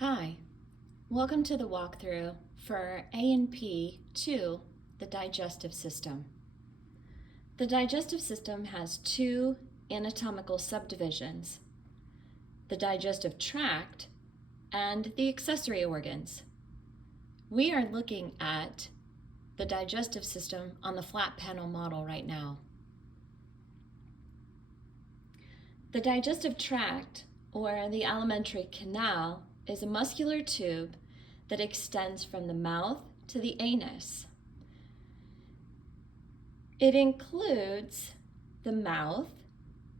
Hi, welcome to the walkthrough for A&P 2, the digestive system. The digestive system has two anatomical subdivisions, the digestive tract and the accessory organs. We are looking at the digestive system on the flat panel model right now. The digestive tract, or the alimentary canal, is a muscular tube that extends from the mouth to the anus. It includes the mouth,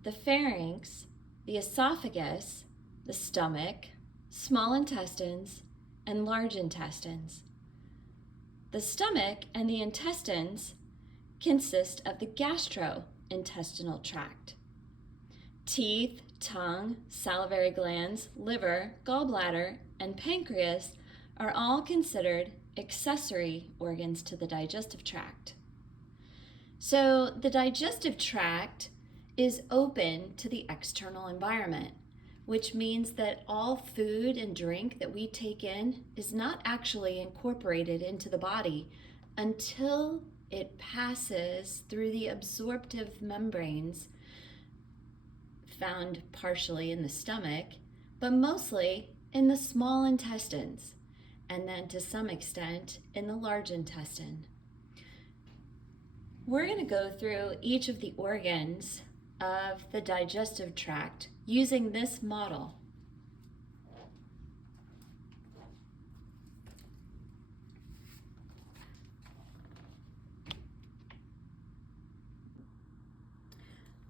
the pharynx, the esophagus, the stomach, small intestines, and large intestines. The stomach and the intestines consist of the gastrointestinal tract. Teeth, tongue, salivary glands, liver, gallbladder, and pancreas are all considered accessory organs to the digestive tract. So the digestive tract is open to the external environment, which means that all food and drink that we take in is not actually incorporated into the body until it passes through the absorptive membranes found partially in the stomach, but mostly in the small intestines, and then to some extent in the large intestine. We're going to go through each of the organs of the digestive tract using this model.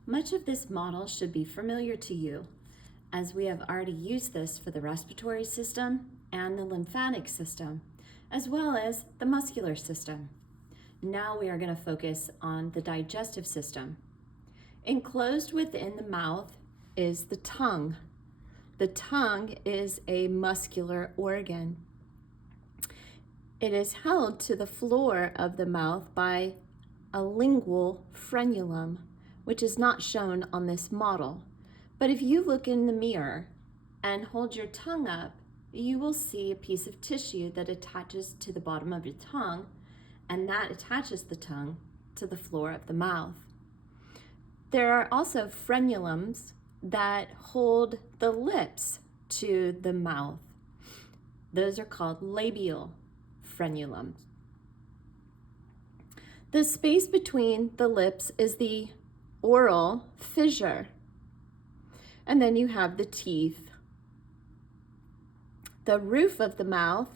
Much of this model should be familiar to you, as we have already used this for the respiratory system and the lymphatic system, as well as the muscular system. Now we are going to focus on the digestive system. Enclosed within the mouth is the tongue. The tongue is a muscular organ. It is held to the floor of the mouth by a lingual frenulum, which is not shown on this model. But if you look in the mirror and hold your tongue up, you will see a piece of tissue that attaches to the bottom of your tongue, and that attaches the tongue to the floor of the mouth. There are also frenulums that hold the lips to the mouth. Those are called labial frenulums. The space between the lips is the oral fissure. And then you have the teeth. The roof of the mouth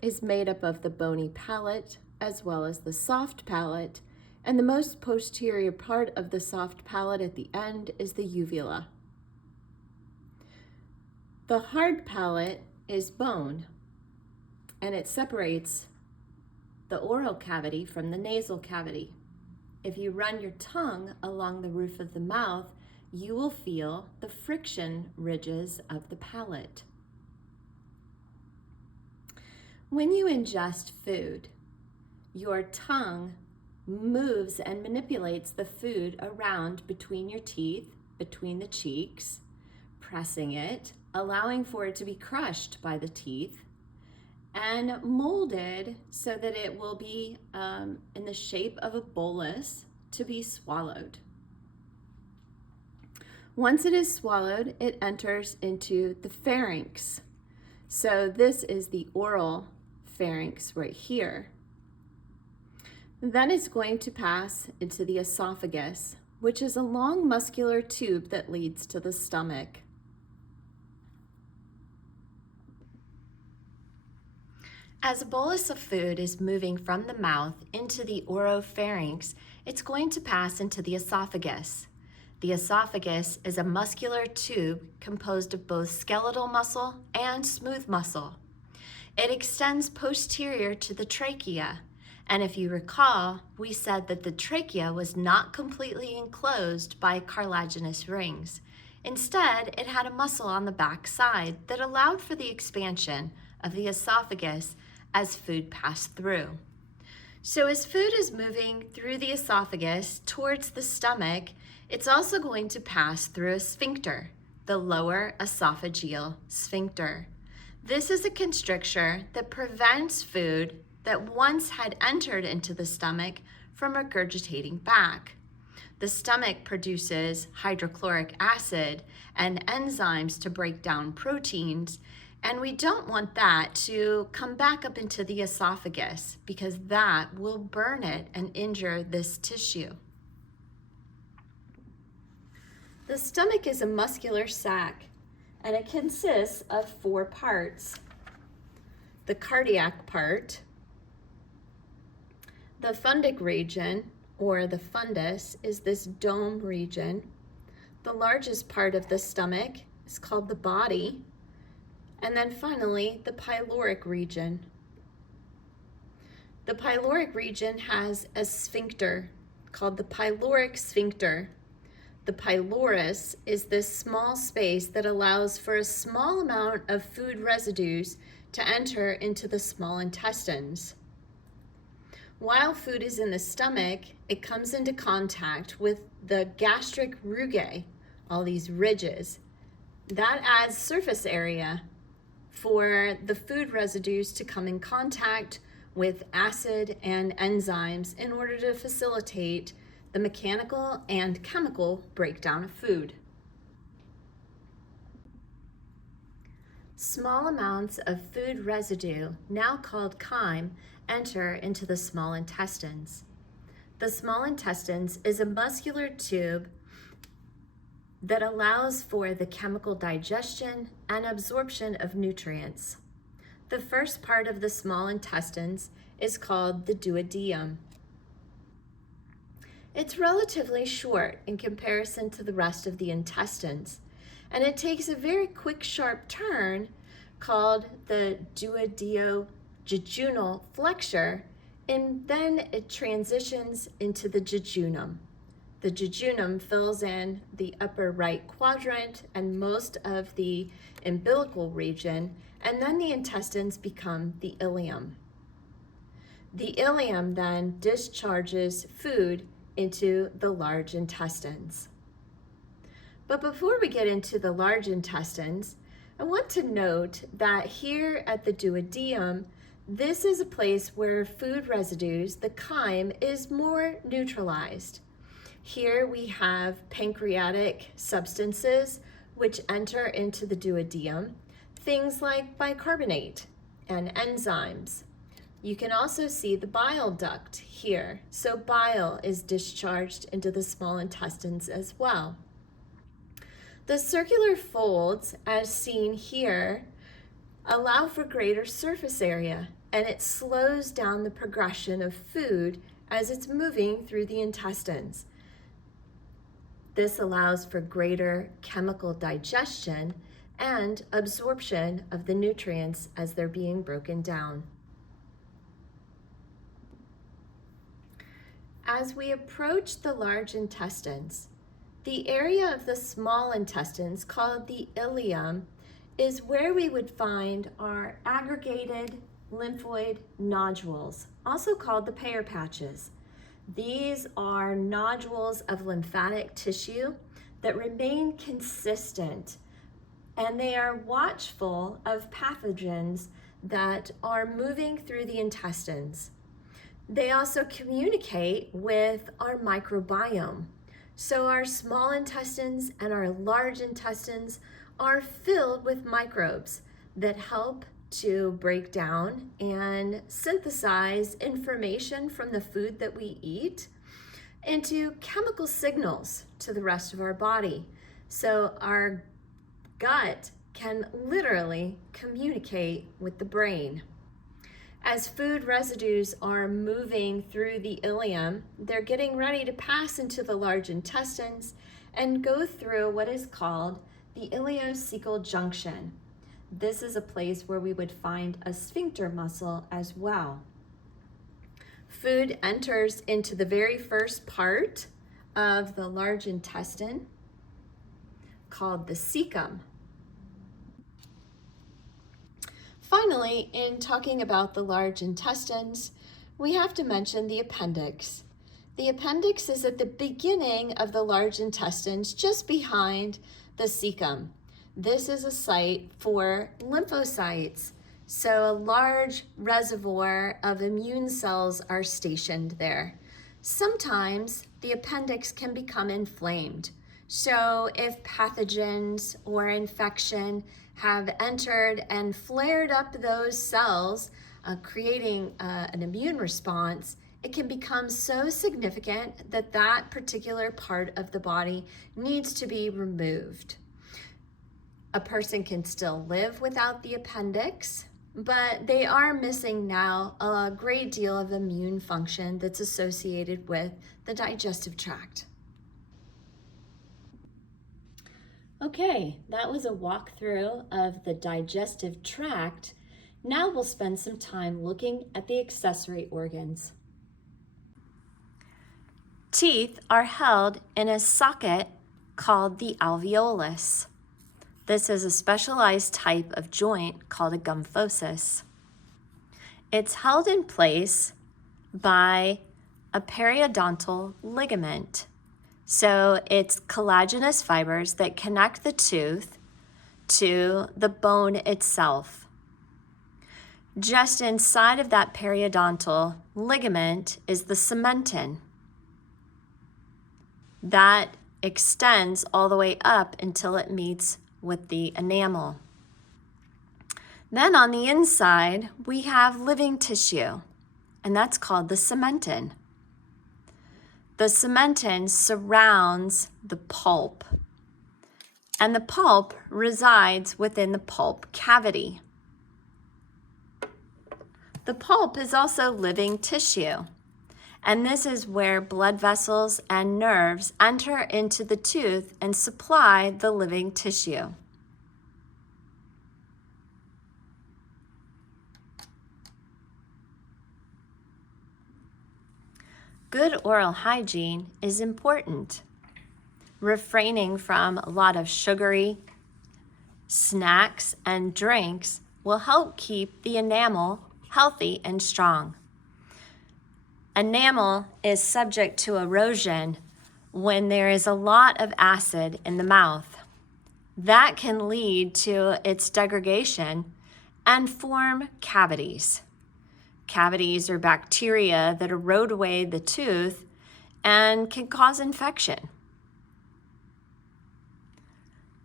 is made up of the bony palate as well as the soft palate, and the most posterior part of the soft palate at the end is the uvula. The hard palate is bone, and it separates the oral cavity from the nasal cavity. If you run your tongue along the roof of the mouth, you will feel the friction ridges of the palate. When you ingest food, your tongue moves and manipulates the food around between your teeth, between the cheeks, pressing it, allowing for it to be crushed by the teeth, and molded so that it will be in the shape of a bolus to be swallowed. Once it is swallowed, it enters into the pharynx. So this is the oral pharynx right here. Then it's going to pass into the esophagus, which is a long muscular tube that leads to the stomach. As a bolus of food is moving from the mouth into the oropharynx, it's going to pass into the esophagus. The esophagus is a muscular tube composed of both skeletal muscle and smooth muscle. It extends posterior to the trachea, and if you recall, we said that the trachea was not completely enclosed by cartilaginous rings. Instead, it had a muscle on the back side that allowed for the expansion of the esophagus as food passed through. So as food is moving through the esophagus towards the stomach, it's also going to pass through a sphincter, the lower esophageal sphincter. This is a constricture that prevents food that once had entered into the stomach from regurgitating back. The stomach produces hydrochloric acid and enzymes to break down proteins, and we don't want that to come back up into the esophagus because that will burn it and injure this tissue. The stomach is a muscular sac, and it consists of 4 parts. The cardiac part, the fundic region, or the fundus, is this dome region. The largest part of the stomach is called the body. And then finally, the pyloric region. The pyloric region has a sphincter called the pyloric sphincter. The pylorus is this small space that allows for a small amount of food residues to enter into the small intestines. While food is in the stomach, it comes into contact with the gastric rugae, all these ridges. That adds surface area for the food residues to come in contact with acid and enzymes in order to facilitate the mechanical and chemical breakdown of food. Small amounts of food residue, now called chyme, enter into the small intestines. The small intestines is a muscular tube that allows for the chemical digestion and absorption of nutrients. The first part of the small intestines is called the duodenum. It's relatively short in comparison to the rest of the intestines, and it takes a very quick, sharp turn called the duodenojejunal flexure, and then it transitions into the jejunum. The jejunum fills in the upper right quadrant and most of the umbilical region, and then the intestines become the ileum. The ileum then discharges food into the large intestines. But before we get into the large intestines, I want to note that here at the duodenum, this is a place where food residues, the chyme, is more neutralized. Here we have pancreatic substances which enter into the duodenum, things like bicarbonate and enzymes. You can also see the bile duct here, so bile is discharged into the small intestines as well. The circular folds, as seen here, allow for greater surface area, and it slows down the progression of food as it's moving through the intestines. This allows for greater chemical digestion and absorption of the nutrients as they're being broken down. As we approach the large intestines, the area of the small intestines called the ileum is where we would find our aggregated lymphoid nodules, also called the pear patches. These are nodules of lymphatic tissue that remain consistent, and they are watchful of pathogens that are moving through the intestines. They also communicate with our microbiome. So our small intestines and our large intestines are filled with microbes that help to break down and synthesize information from the food that we eat into chemical signals to the rest of our body. So our gut can literally communicate with the brain. As food residues are moving through the ileum, they're getting ready to pass into the large intestines and go through what is called the ileocecal junction. This is a place where we would find a sphincter muscle as well. Food enters into the very first part of the large intestine called the cecum. Finally, in talking about the large intestines, we have to mention the appendix. The appendix is at the beginning of the large intestines, just behind the cecum. This is a site for lymphocytes. So a large reservoir of immune cells are stationed there. Sometimes the appendix can become inflamed. So if pathogens or infection have entered and flared up those cells, creating an immune response, it can become so significant that that particular part of the body needs to be removed. A person can still live without the appendix, but they are missing now a great deal of immune function that's associated with the digestive tract. Okay, that was a walkthrough of the digestive tract. Now we'll spend some time looking at the accessory organs. Teeth are held in a socket called the alveolus. This is a specialized type of joint called a gymphosis. It's held in place by a periodontal ligament. So it's collagenous fibers that connect the tooth to the bone itself. Just inside of that periodontal ligament is the cementum. That extends all the way up until it meets with the enamel. Then on the inside, we have living tissue, and that's called the cementum. The cementum surrounds the pulp, and the pulp resides within the pulp cavity. The pulp is also living tissue, and this is where blood vessels and nerves enter into the tooth and supply the living tissue. Good oral hygiene is important. Refraining from a lot of sugary snacks and drinks will help keep the enamel healthy and strong. Enamel is subject to erosion when there is a lot of acid in the mouth. That can lead to its degradation and form cavities. Cavities are bacteria that erode away the tooth and can cause infection.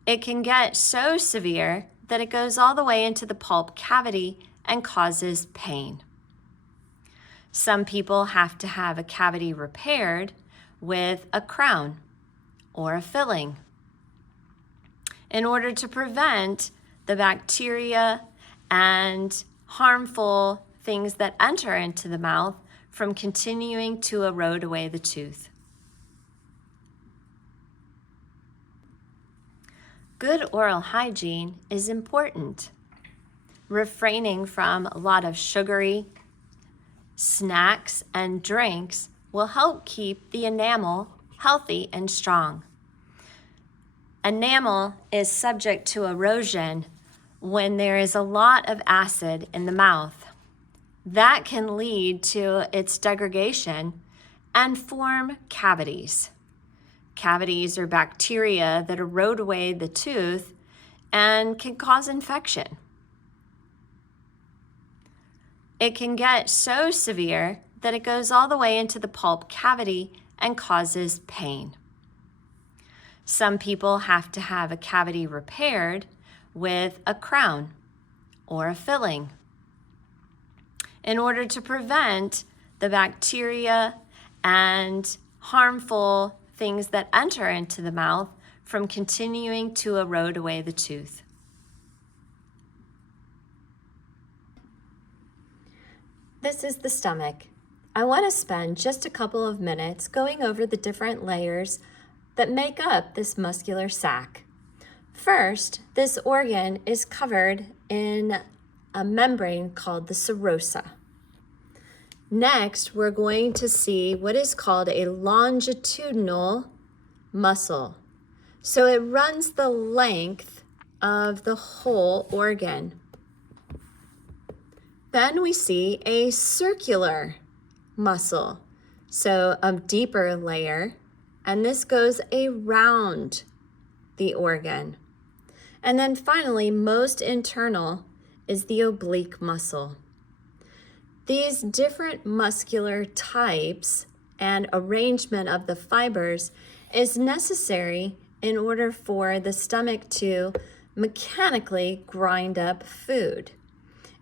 It can get so severe that it goes all the way into the pulp cavity and causes pain. Some people have to have a cavity repaired with a crown or a filling in order to prevent the bacteria and harmful things that enter into the mouth from continuing to erode away the tooth. Good oral hygiene is important. Refraining from a lot of sugary snacks and drinks will help keep the enamel healthy and strong. Enamel is subject to erosion when there is a lot of acid in the mouth. That can lead to its degradation and form cavities. Cavities are bacteria that erode away the tooth and can cause infection. It can get so severe that it goes all the way into the pulp cavity and causes pain. Some people have to have a cavity repaired with a crown or a filling in order to prevent the bacteria and harmful things that enter into the mouth from continuing to erode away the tooth. This is the stomach. I want to spend just a couple of minutes going over the different layers that make up this muscular sac. First, this organ is covered in a membrane called the serosa. Next, we're going to see what is called a longitudinal muscle. So it runs the length of the whole organ. Then we see a circular muscle, so a deeper layer, and this goes around the organ. And then finally, most internal is the oblique muscle. These different muscular types and arrangement of the fibers is necessary in order for the stomach to mechanically grind up food.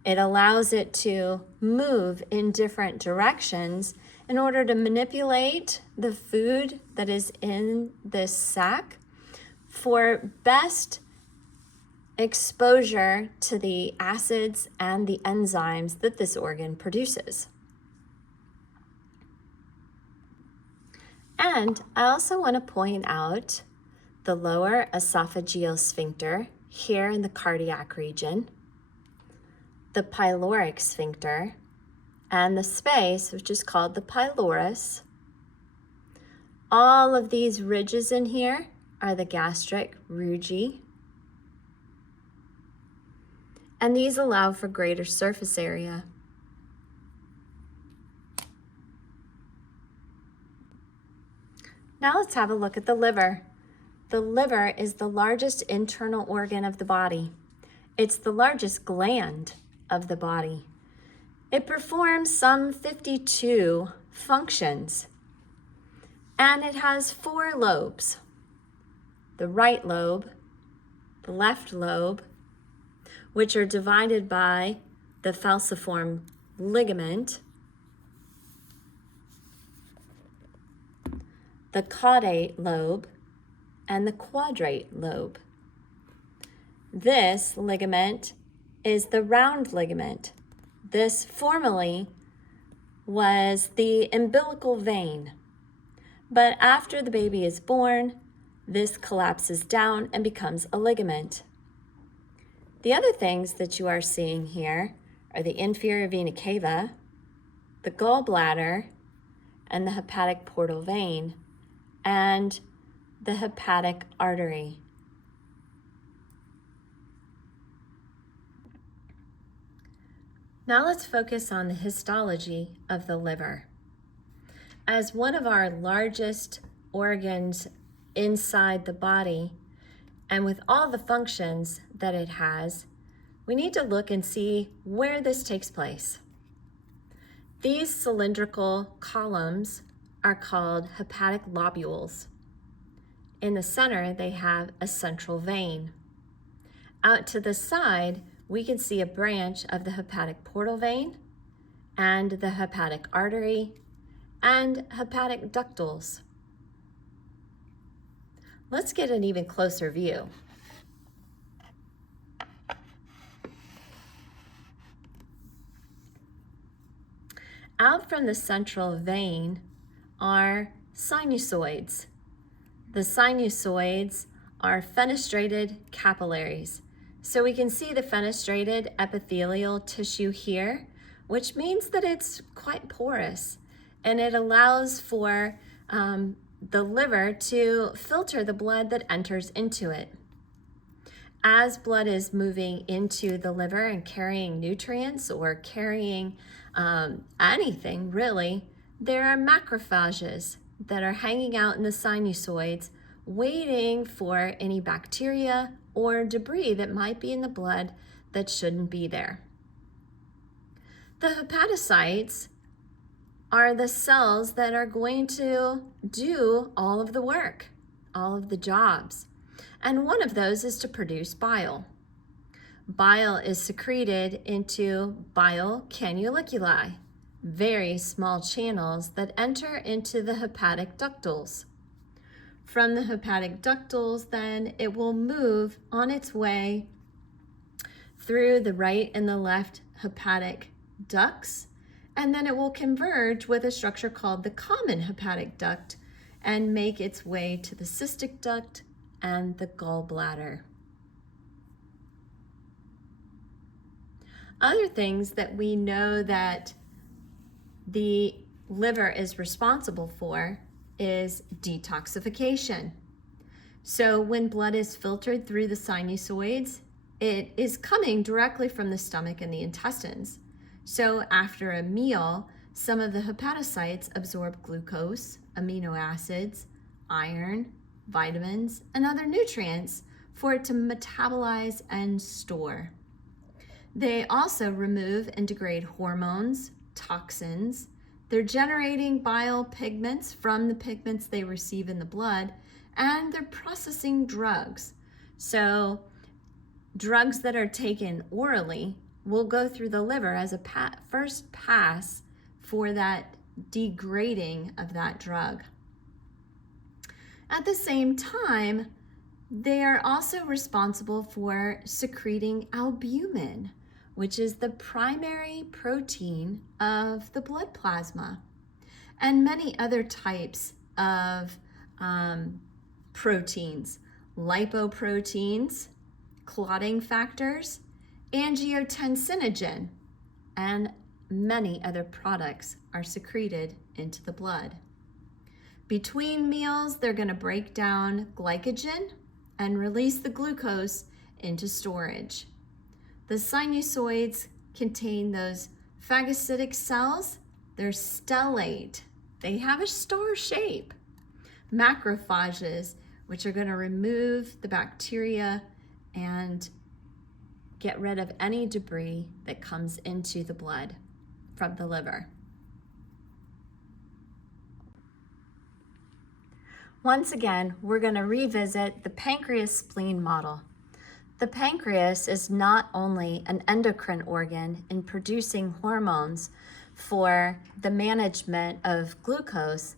It allows it to move in different directions in order to manipulate the food that is in this sac for best exposure to the acids and the enzymes that this organ produces. And I also want to point out the lower esophageal sphincter here in the cardiac region, the pyloric sphincter, and the space which is called the pylorus. All of these ridges in here are the gastric rugae, and these allow for greater surface area. Now let's have a look at the liver. The liver is the largest internal organ of the body. It's the largest gland of the body. It performs some 52 functions, and it has 4 lobes: the right lobe, the left lobe, which are divided by the falciform ligament, the caudate lobe, and the quadrate lobe. This ligament is the round ligament. This formerly was the umbilical vein, but after the baby is born, this collapses down and becomes a ligament. The other things that you are seeing here are the inferior vena cava, the gallbladder, and the hepatic portal vein, and the hepatic artery. Now let's focus on the histology of the liver. As one of our largest organs inside the body, and with all the functions that it has, we need to look and see where this takes place. These cylindrical columns are called hepatic lobules. In the center, they have a central vein. Out to the side, we can see a branch of the hepatic portal vein and the hepatic artery and hepatic ductals. Let's get an even closer view. Out from the central vein are sinusoids. The sinusoids are fenestrated capillaries. So we can see the fenestrated epithelial tissue here, which means that it's quite porous, and it allows for the liver to filter the blood that enters into it. As blood is moving into the liver and carrying nutrients or carrying anything really, there are macrophages that are hanging out in the sinusoids waiting for any bacteria or debris that might be in the blood that shouldn't be there. The hepatocytes are the cells that are going to do all of the work, all of the jobs. And one of those is to produce bile. Bile is secreted into bile canaliculi, very small channels that enter into the hepatic ductals. From the hepatic ductals, then it will move on its way through the right and the left hepatic ducts, and then it will converge with a structure called the common hepatic duct and make its way to the cystic duct and the gallbladder. Other things that we know that the liver is responsible for is detoxification. So when blood is filtered through the sinusoids, it is coming directly from the stomach and the intestines. So after a meal, some of the hepatocytes absorb glucose, amino acids, iron, vitamins, and other nutrients for it to metabolize and store. They also remove and degrade hormones, toxins. They're generating bile pigments from the pigments they receive in the blood, and they're processing drugs. So drugs that are taken orally will go through the liver as a first pass for that degrading of that drug. At the same time, they are also responsible for secreting albumin, which is the primary protein of the blood plasma, and many other types of proteins, lipoproteins, clotting factors, angiotensinogen, and many other products are secreted into the blood. Between meals, they're going to break down glycogen and release the glucose into storage. The sinusoids contain those phagocytic cells. They're stellate. They have a star shape. Macrophages, which are going to remove the bacteria and get rid of any debris that comes into the blood from the liver. Once again, we're going to revisit the pancreas-spleen model. The pancreas is not only an endocrine organ in producing hormones for the management of glucose,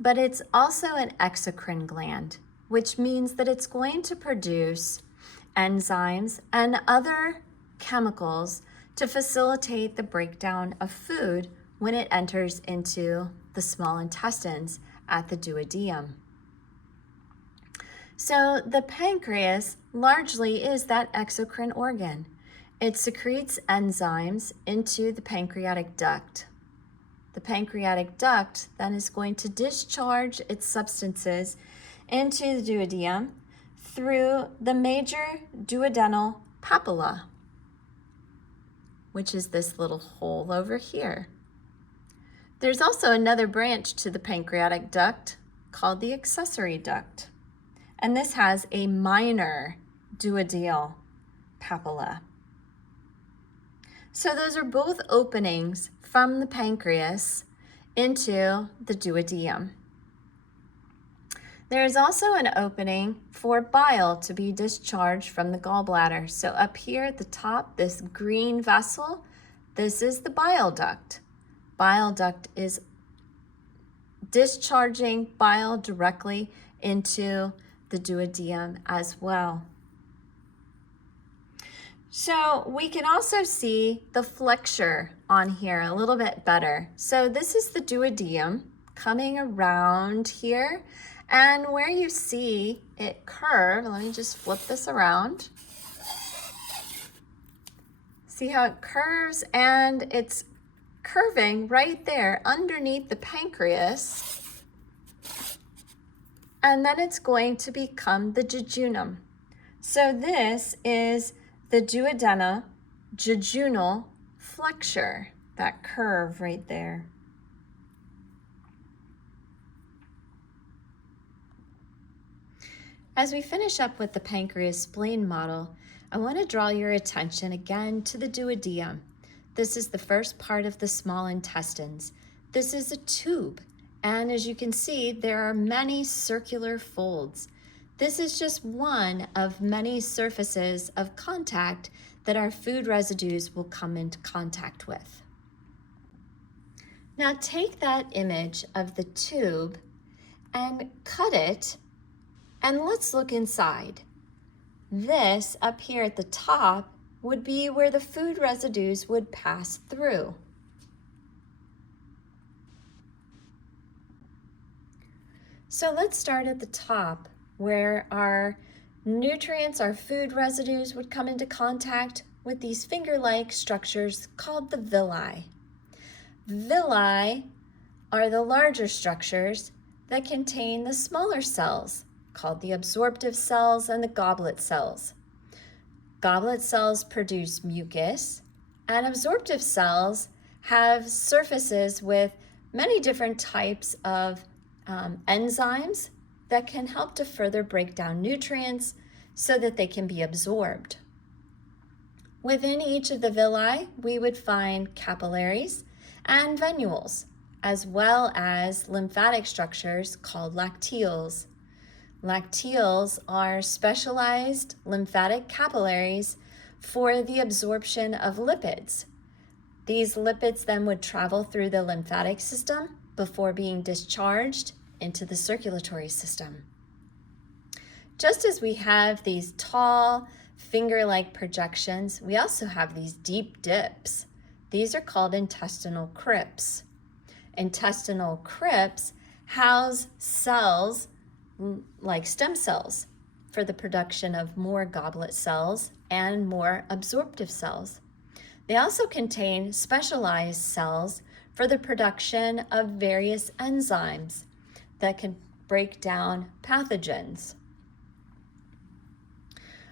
but it's also an exocrine gland, which means that it's going to produce enzymes and other chemicals to facilitate the breakdown of food when it enters into the small intestines at the duodenum. So the pancreas largely is that exocrine organ. It secretes enzymes into the pancreatic duct. The pancreatic duct then is going to discharge its substances into the duodenum through the major duodenal papilla, which is this little hole over here. There's also another branch to the pancreatic duct called the accessory duct, and this has a minor duodenal papilla. So those are both openings from the pancreas into the duodenum. There is also an opening for bile to be discharged from the gallbladder. So up here at the top, this green vessel, this is the bile duct. Bile duct is discharging bile directly into the duodenum as well. So we can also see the flexure on here a little bit better. So this is the duodenum coming around here, and where you see it curve, let me just flip this around. See how it curves, and it's curving right there underneath the pancreas. And then it's going to become the jejunum. So this is the duodenojejunal flexure, that curve right there. As we finish up with the pancreas-spleen model, I want to draw your attention again to the duodenum. This is the first part of the small intestines. This is a tube, and as you can see, there are many circular folds. This is just one of many surfaces of contact that our food residues will come into contact with. Now take that image of the tube and cut it, and let's look inside. This up here at the top would be where the food residues would pass through. So let's start at the top where our nutrients, our food residues would come into contact with these finger-like structures called the villi. Villi are the larger structures that contain the smaller cells called the absorptive cells and the goblet cells. Goblet cells produce mucus, and absorptive cells have surfaces with many different types of enzymes that can help to further break down nutrients so that they can be absorbed. Within each of the villi, we would find capillaries and venules, as well as lymphatic structures called lacteals. Lacteals are specialized lymphatic capillaries for the absorption of lipids. These lipids then would travel through the lymphatic system before being discharged into the circulatory system. Just as we have these tall, finger-like projections, we also have these deep dips. These are called intestinal crypts. Intestinal crypts house cells like stem cells for the production of more goblet cells and more absorptive cells. They also contain specialized cells for the production of various enzymes that can break down pathogens.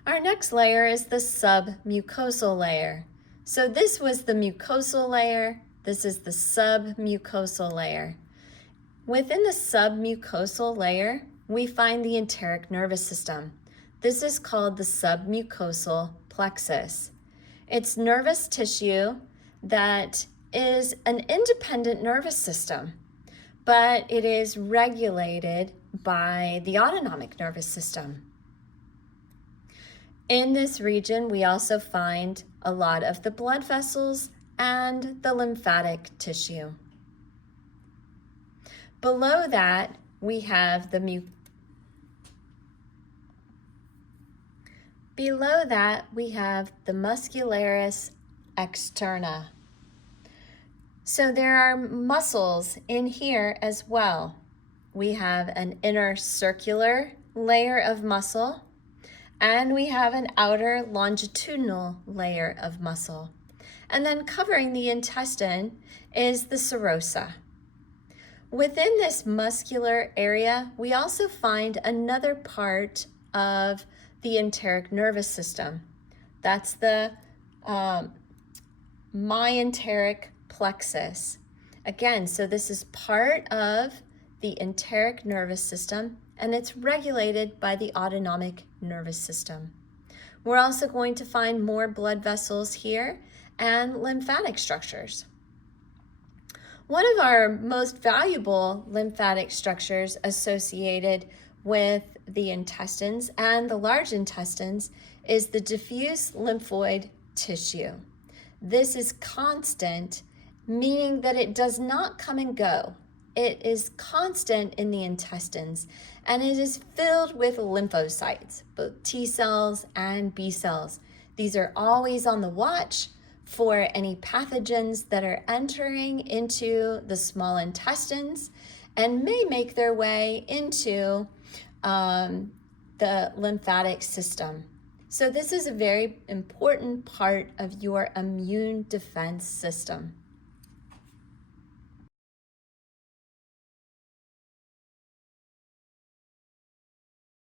Our next layer is the submucosal layer. So this was the mucosal layer. This is the submucosal layer. Within the submucosal layer, we find the enteric nervous system. This is called the submucosal plexus. It's nervous tissue that is an independent nervous system, but it is regulated by the autonomic nervous system. In this region, we also find a lot of the blood vessels and the lymphatic tissue. Below that, we have the muscularis externa. So there are muscles in here as well. We have an inner circular layer of muscle, and we have an outer longitudinal layer of muscle. And then covering the intestine is the serosa. Within this muscular area, we also find another part of the enteric nervous system. That's the myenteric plexus. Again, so this is part of the enteric nervous system, and it's regulated by the autonomic nervous system. We're also going to find more blood vessels here and lymphatic structures. One of our most valuable lymphatic structures associated with the intestines and the large intestines is the diffuse lymphoid tissue. This is constant, meaning that it does not come and go. It is constant in the intestines, and it is filled with lymphocytes, both T cells and B cells. These are always on the watch for any pathogens that are entering into the small intestines and may make their way into the lymphatic system. So this is a very important part of your immune defense system.